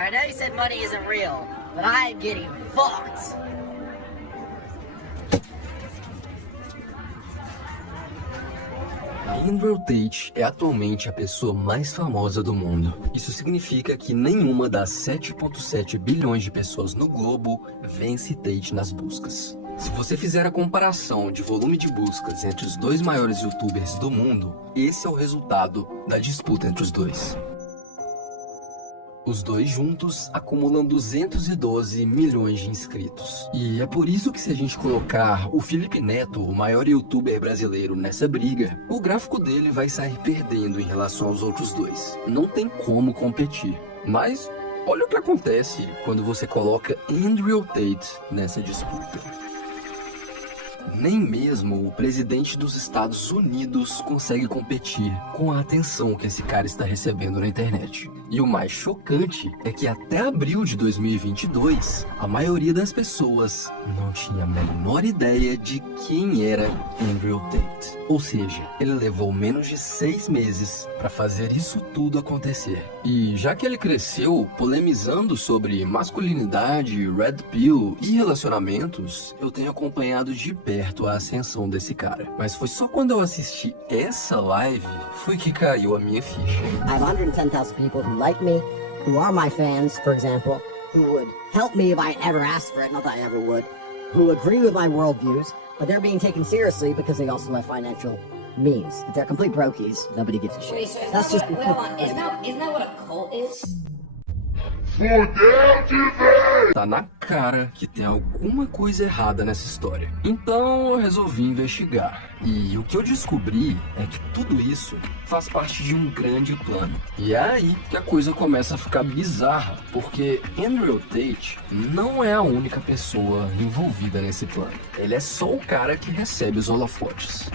I know you said money isn't real, but I'm getting fucked. Andrew Tate é atualmente a pessoa mais famosa do mundo. Isso significa que nenhuma das 7,7 bilhões de pessoas no globo vence Tate nas buscas. Se você fizer a comparação de volume de buscas entre os dois maiores youtubers do mundo, esse é o resultado da disputa entre os dois. Os dois juntos acumulam 212 milhões de inscritos. E é por isso que se a gente colocar o Felipe Neto, o maior youtuber brasileiro, nessa briga, o gráfico dele vai sair perdendo em relação aos outros dois. Não tem como competir. Mas olha o que acontece quando você coloca Andrew Tate nessa disputa. Nem mesmo o presidente dos Estados Unidos consegue competir com a atenção que esse cara está recebendo na internet. E o mais chocante é que até abril de 2022, a maioria das pessoas não tinha a menor ideia de quem era Andrew Tate. Ou seja, ele levou menos de 6 meses para fazer isso tudo acontecer. E já que ele cresceu polemizando sobre masculinidade, red pill e relacionamentos, eu tenho acompanhado de perto a ascensão desse cara. Mas foi só quando eu assisti essa live foi que caiu a minha ficha. I have 110,000 people who like me, who are my fans, for example, who would help me if I ever asked for it, not that I ever would, who agree with my worldviews, but they're being taken seriously because they also have financial means. If they're complete brokies, nobody gives a shit. Wait, so That's just... wait, hold on. Isn't that what a cult is? Tá na cara que tem alguma coisa errada nessa história. Então eu resolvi investigar. E o que eu descobri é que tudo isso faz parte de um grande plano. E é aí que a coisa começa a ficar bizarra, porque Andrew Tate não é a única pessoa envolvida nesse plano. Ele é só o cara que recebe os holofotes.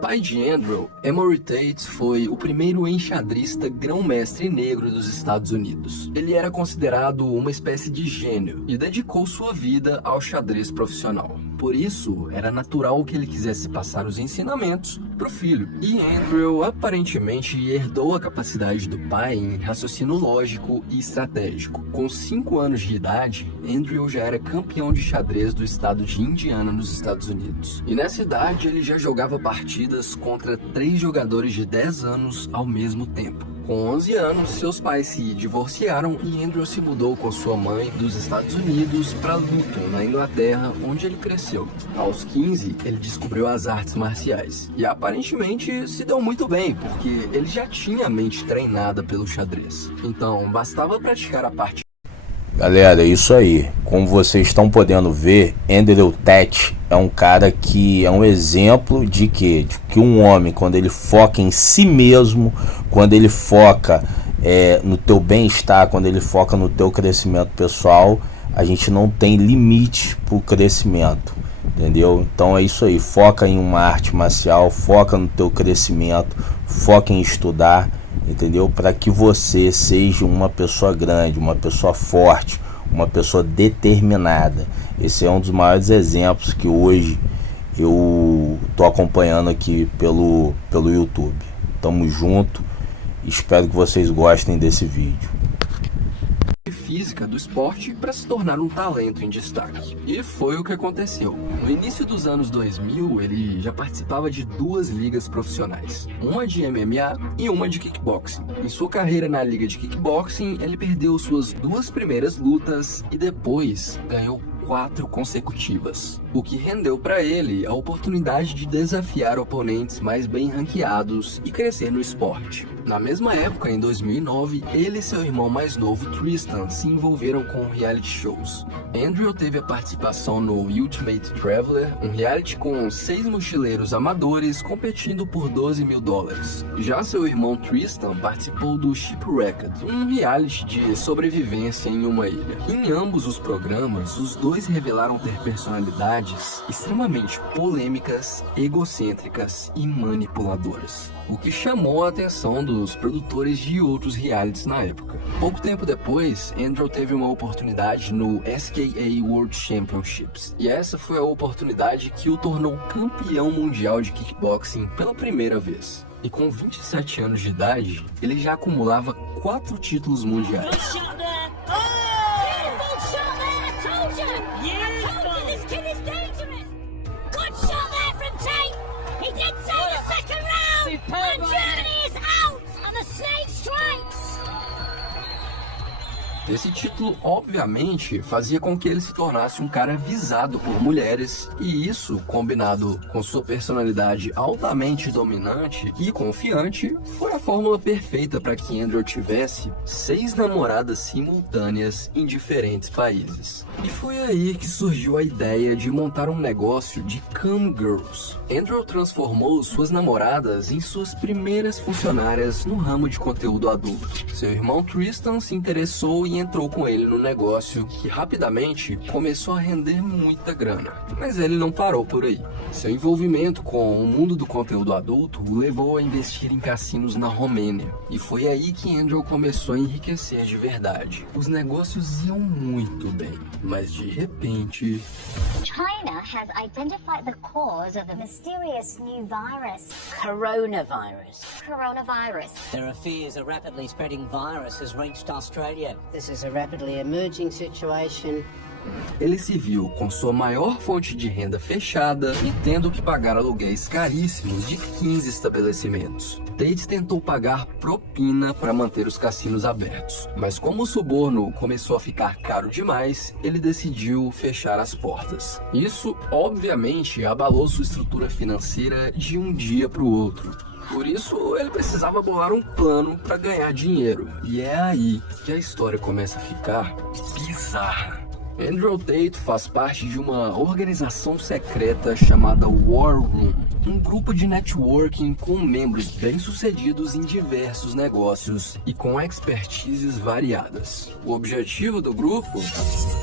Pai de Andrew, Emory Tate foi o primeiro enxadrista grão-mestre negro dos Estados Unidos. Ele era considerado uma espécie de gênio e dedicou sua vida ao xadrez profissional. Por isso, era natural que ele quisesse passar os ensinamentos para o filho. E Andrew aparentemente herdou a capacidade do pai em raciocínio lógico e estratégico. Com 5 anos de idade, Andrew já era campeão de xadrez do estado de Indiana, nos Estados Unidos. E nessa idade, ele já jogava partidas contra 3 jogadores de 10 anos ao mesmo tempo. Com 11 anos, seus pais se divorciaram e Andrew se mudou com sua mãe dos Estados Unidos para Luton, na Inglaterra, onde ele cresceu. Aos 15, ele descobriu as artes marciais e aparentemente se deu muito bem, porque ele já tinha a mente treinada pelo xadrez. Então, bastava praticar a parte. Galera, é isso aí. Como vocês estão podendo ver, Andrew Tate é um cara que é um exemplo de que um homem, quando ele foca em si mesmo, quando ele foca no teu bem-estar, quando ele foca no teu crescimento pessoal, a gente não tem limite para o crescimento, entendeu? Então é isso aí, foca em uma arte marcial, foca no teu crescimento, foca em estudar, entendeu? Para que você seja uma pessoa grande, uma pessoa forte, uma pessoa determinada. Esse é um dos maiores exemplos que hoje eu tô acompanhando aqui pelo YouTube. Tamo junto, espero que vocês gostem desse vídeo. Física do esporte para se tornar um talento em destaque. E foi o que aconteceu. No início dos anos 2000, ele já participava de 2 ligas profissionais, uma de MMA e uma de kickboxing. Em sua carreira na liga de kickboxing, ele perdeu suas 2 primeiras lutas e depois ganhou 4 consecutivas, o que rendeu para ele a oportunidade de desafiar oponentes mais bem ranqueados e crescer no esporte. Na mesma época, em 2009, ele e seu irmão mais novo, Tristan, se envolveram com reality shows. Andrew teve a participação no Ultimate Traveler, um reality com 6 mochileiros amadores competindo por $12 mil. Já seu irmão Tristan participou do Shipwrecked, um reality de sobrevivência em uma ilha. Em ambos os programas, os dois revelaram ter personalidades extremamente polêmicas, egocêntricas e manipuladoras, o que chamou a atenção dos produtores de outros realities na época. Pouco tempo depois, Andrew teve uma oportunidade no SKA World Championships, e essa foi a oportunidade que o tornou campeão mundial de kickboxing pela primeira vez. E com 27 anos de idade, ele já acumulava 4 títulos mundiais. Esse título, obviamente, fazia com que ele se tornasse um cara visado por mulheres, e isso, combinado com sua personalidade altamente dominante e confiante, foi a fórmula perfeita para que Andrew tivesse 6 namoradas simultâneas em diferentes países. E foi aí que surgiu a ideia de montar um negócio de cam girls. Andrew transformou suas namoradas em suas primeiras funcionárias no ramo de conteúdo adulto. Seu irmão Tristan se interessou e entrou com ele no negócio, que rapidamente começou a render muita grana. Mas ele não parou por aí. Seu envolvimento com o mundo do conteúdo adulto o levou a investir em cassinos na Romênia. E foi aí que Andrew começou a enriquecer de verdade. Os negócios iam muito bem, mas de repente... China has identified the cause of the mysterious new virus. Coronavirus. Coronavirus. There are fears a rapidly spreading virus has reached Australia. This is a rapidly emerging situation. Ele se viu com sua maior fonte de renda fechada e tendo que pagar aluguéis caríssimos de 15 estabelecimentos. Tate tentou pagar propina para manter os cassinos abertos, mas como o suborno começou a ficar caro demais, ele decidiu fechar as portas. Isso, obviamente, abalou sua estrutura financeira de um dia para o outro. Por isso, ele precisava bolar um plano para ganhar dinheiro. E é aí que a história começa a ficar bizarra. Andrew Tate faz parte de uma organização secreta chamada War Room, um grupo de networking com membros bem-sucedidos em diversos negócios e com expertises variadas. O objetivo do grupo?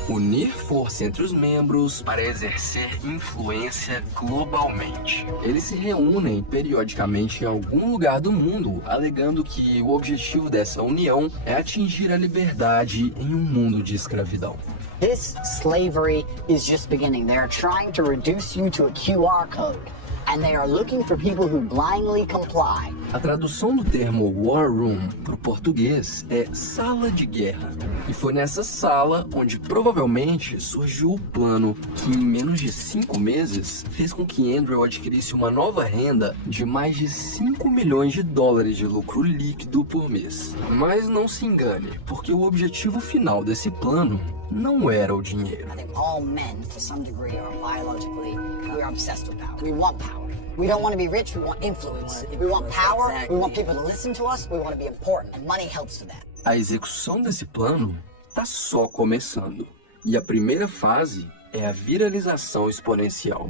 Unir força entre os membros para exercer influência globalmente. Eles se reúnem periodicamente em algum lugar do mundo, alegando que o objetivo dessa união é atingir a liberdade em um mundo de escravidão. This slavery is just beginning. They are trying to reduce you to a QR code, and they are looking for people who blindly comply. A tradução do termo War Room para o português é sala de guerra. E foi nessa sala onde provavelmente surgiu o plano que em menos de 5 meses fez com que Andrew adquirisse uma nova renda de mais de 5 milhões de dólares de lucro líquido por mês. Mas não se engane, porque o objetivo final desse plano não era o dinheiro. I think all men, to some degree, are biologically, we're obsessed with power. We want power. We don't want to be rich, we want influence. We want power, we want people to listen to us, we want to be important, and money helps to that. A execução desse plano está só começando. E a primeira fase é a viralização exponencial.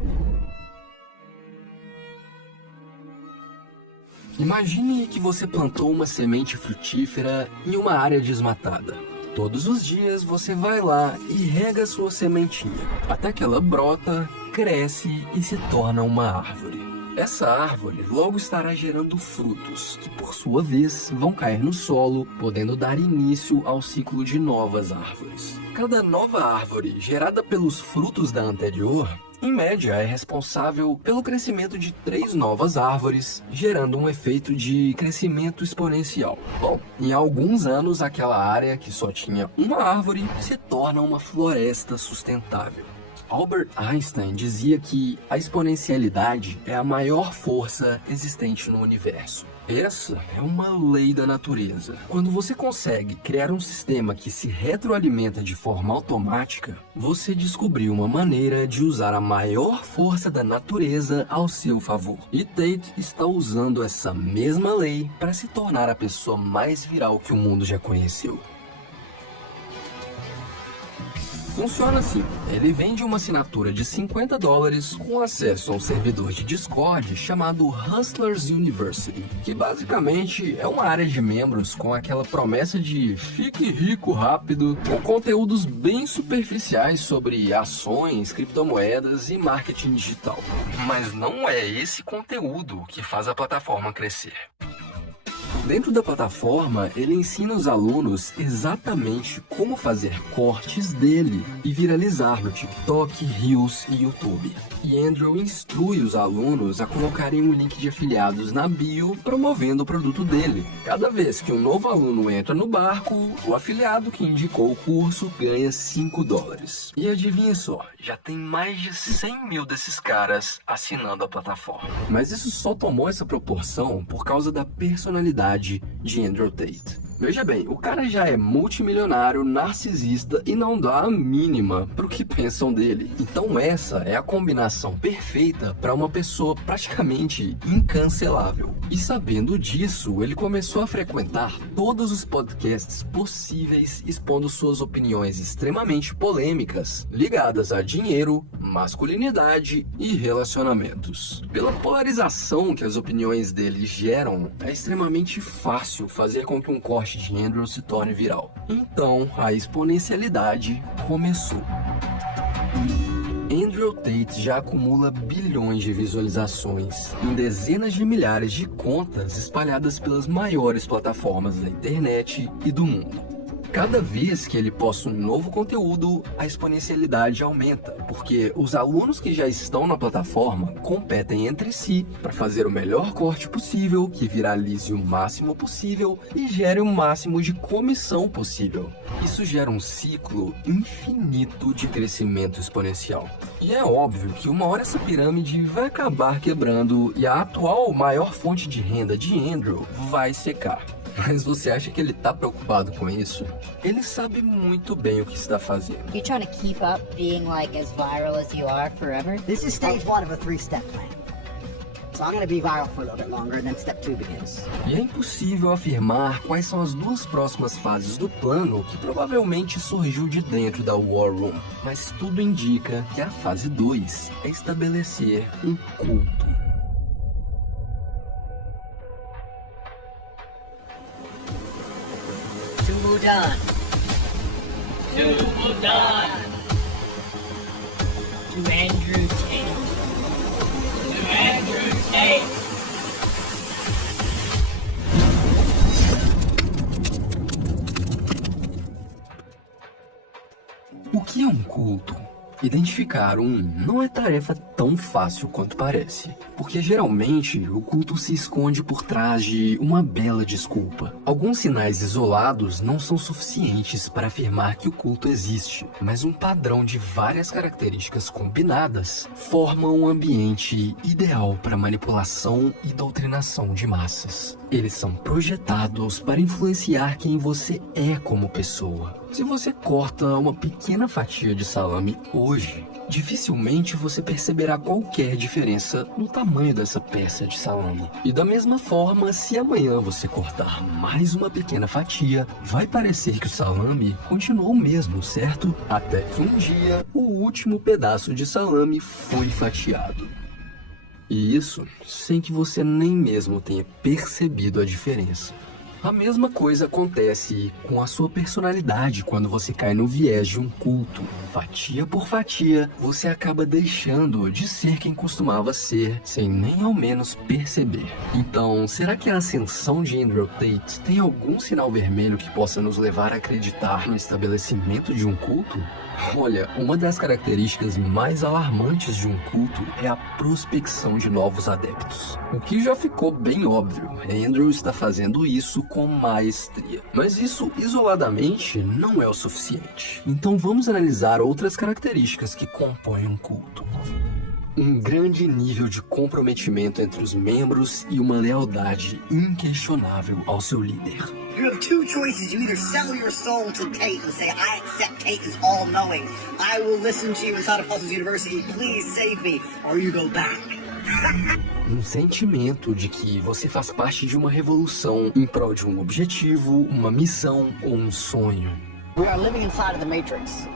Imagine que você plantou uma semente frutífera em uma área desmatada. Todos os dias você vai lá e rega sua sementinha, até que ela brota, cresce e se torna uma árvore. Essa árvore logo estará gerando frutos, que por sua vez vão cair no solo, podendo dar início ao ciclo de novas árvores. Cada nova árvore gerada pelos frutos da anterior, em média, é responsável pelo crescimento de 3 novas árvores, gerando um efeito de crescimento exponencial. Bom, em alguns anos, aquela área que só tinha uma árvore se torna uma floresta sustentável. Albert Einstein dizia que a exponencialidade é a maior força existente no universo. Essa é uma lei da natureza. Quando você consegue criar um sistema que se retroalimenta de forma automática, você descobriu uma maneira de usar a maior força da natureza ao seu favor. E Tate está usando essa mesma lei para se tornar a pessoa mais viral que o mundo já conheceu. Funciona assim, ele vende uma assinatura de $50 com acesso a um servidor de Discord chamado Hustlers University, que basicamente é uma área de membros com aquela promessa de fique rico rápido, com conteúdos bem superficiais sobre ações, criptomoedas e marketing digital. Mas não é esse conteúdo que faz a plataforma crescer. Dentro da plataforma, ele ensina os alunos exatamente como fazer cortes dele e viralizar no TikTok, Reels e YouTube. E Andrew instrui os alunos a colocarem um link de afiliados na bio promovendo o produto dele. Cada vez que um novo aluno entra no barco, o afiliado que indicou o curso ganha $5. E adivinha só, já tem mais de 100 mil desses caras assinando a plataforma. Mas isso só tomou essa proporção por causa da personalidade de Andrew Tate. Veja bem, o cara já é multimilionário, narcisista e não dá a mínima pro que pensam dele. Então essa é a combinação perfeita para uma pessoa praticamente incancelável. E sabendo disso, ele começou a frequentar todos os podcasts possíveis, expondo suas opiniões extremamente polêmicas, ligadas a dinheiro, masculinidade e relacionamentos. Pela polarização que as opiniões dele geram, é extremamente fácil fazer com que um corte de Andrew se torne viral. Então, a exponencialidade começou. Andrew Tate já acumula bilhões de visualizações em dezenas de milhares de contas espalhadas pelas maiores plataformas da internet e do mundo. Cada vez que ele posta um novo conteúdo, a exponencialidade aumenta, porque os alunos que já estão na plataforma competem entre si para fazer o melhor corte possível, que viralize o máximo possível e gere o máximo de comissão possível. Isso gera um ciclo infinito de crescimento exponencial. E é óbvio que uma hora essa pirâmide vai acabar quebrando e a atual maior fonte de renda de Andrew vai secar. Mas você acha que ele tá preocupado com isso? Ele sabe muito bem o que está fazendo. You trying to keep up being like as viral as you are forever? This is stage 1 of a 3-step plan. So I'm gonna be viral for a little bit longer, and then step 2 begins. E é impossível afirmar quais são as duas próximas fases do plano que provavelmente surgiu de dentro da War Room. Mas tudo indica que a fase 2 é estabelecer um culto. Mudan. To Andrew Tate. To Andrew Tate. O que é um culto? Identificar um não é tarefa tão fácil quanto parece, porque geralmente o culto se esconde por trás de uma bela desculpa. Alguns sinais isolados não são suficientes para afirmar que o culto existe, mas um padrão de várias características combinadas forma um ambiente ideal para manipulação e doutrinação de massas. Eles são projetados para influenciar quem você é como pessoa. Se você corta uma pequena fatia de salame hoje, dificilmente você perceberá qualquer diferença no tamanho dessa peça de salame. E da mesma forma, se amanhã você cortar mais uma pequena fatia, vai parecer que o salame continuou o mesmo, certo? Até que um dia, o último pedaço de salame foi fatiado. E isso sem que você nem mesmo tenha percebido a diferença. A mesma coisa acontece com a sua personalidade quando você cai no viés de um culto. Fatia por fatia, você acaba deixando de ser quem costumava ser, sem nem ao menos perceber. Então, será que a ascensão de Andrew Tate tem algum sinal vermelho que possa nos levar a acreditar no estabelecimento de um culto? Olha, uma das características mais alarmantes de um culto é a prospecção de novos adeptos. O que já ficou bem óbvio, Andrew está fazendo isso com maestria. Mas isso isoladamente não é o suficiente. Então vamos analisar outras características que compõem um culto. Um grande nível de comprometimento entre os membros e uma lealdade inquestionável ao seu líder. You have two choices. You either sell your soul to Tate and say, I accept Tate as all-knowing. I will listen to you inside of Puzzles University. Please save me. Or you go back. Um sentimento de que você faz parte de uma revolução em prol de um objetivo, uma missão ou um sonho. We are living inside of the Matrix.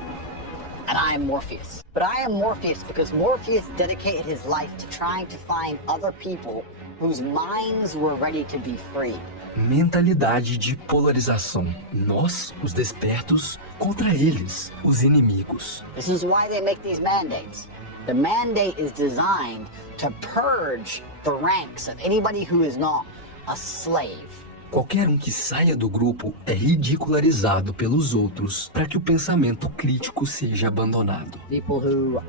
And I am Morpheus. But I am Morpheus because Morpheus dedicated his life to trying to find other people whose minds were ready to be free. Mentalidade de polarização. Nós, os despertos, contra eles, os inimigos. This is why they make these mandates. The mandate is designed to purge the ranks of anybody who is not a slave. Qualquer um que saia do grupo é ridicularizado pelos outros para que o pensamento crítico seja abandonado. People who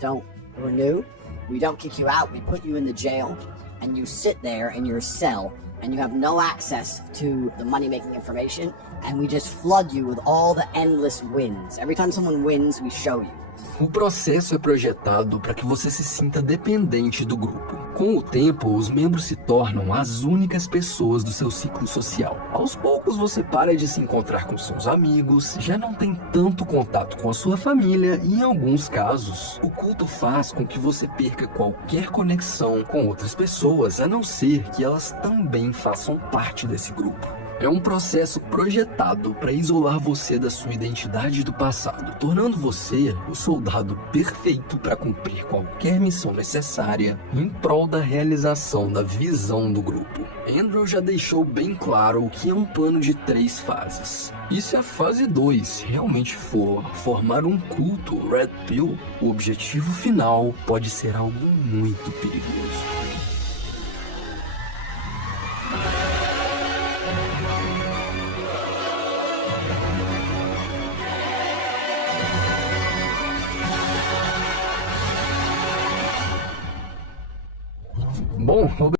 don't renew, we don't kick you out, we put you in the jail, and you sit there in your cell, and you have no access to the money-making information, and we just flood you with all the endless wins. Every time someone wins, we show you. O processo é projetado para que você se sinta dependente do grupo. Com o tempo, os membros se tornam as únicas pessoas do seu ciclo social. Aos poucos, você para de se encontrar com seus amigos, já não tem tanto contato com a sua família e, em alguns casos, o culto faz com que você perca qualquer conexão com outras pessoas, a não ser que elas também façam parte desse grupo. É um processo projetado para isolar você da sua identidade do passado, tornando você o soldado perfeito para cumprir qualquer missão necessária em prol da realização da visão do grupo. Andrew já deixou bem claro que é um plano de 3 fases. E se a fase 2 realmente for formar um culto Red Pill, o objetivo final pode ser algo muito perigoso. Bom,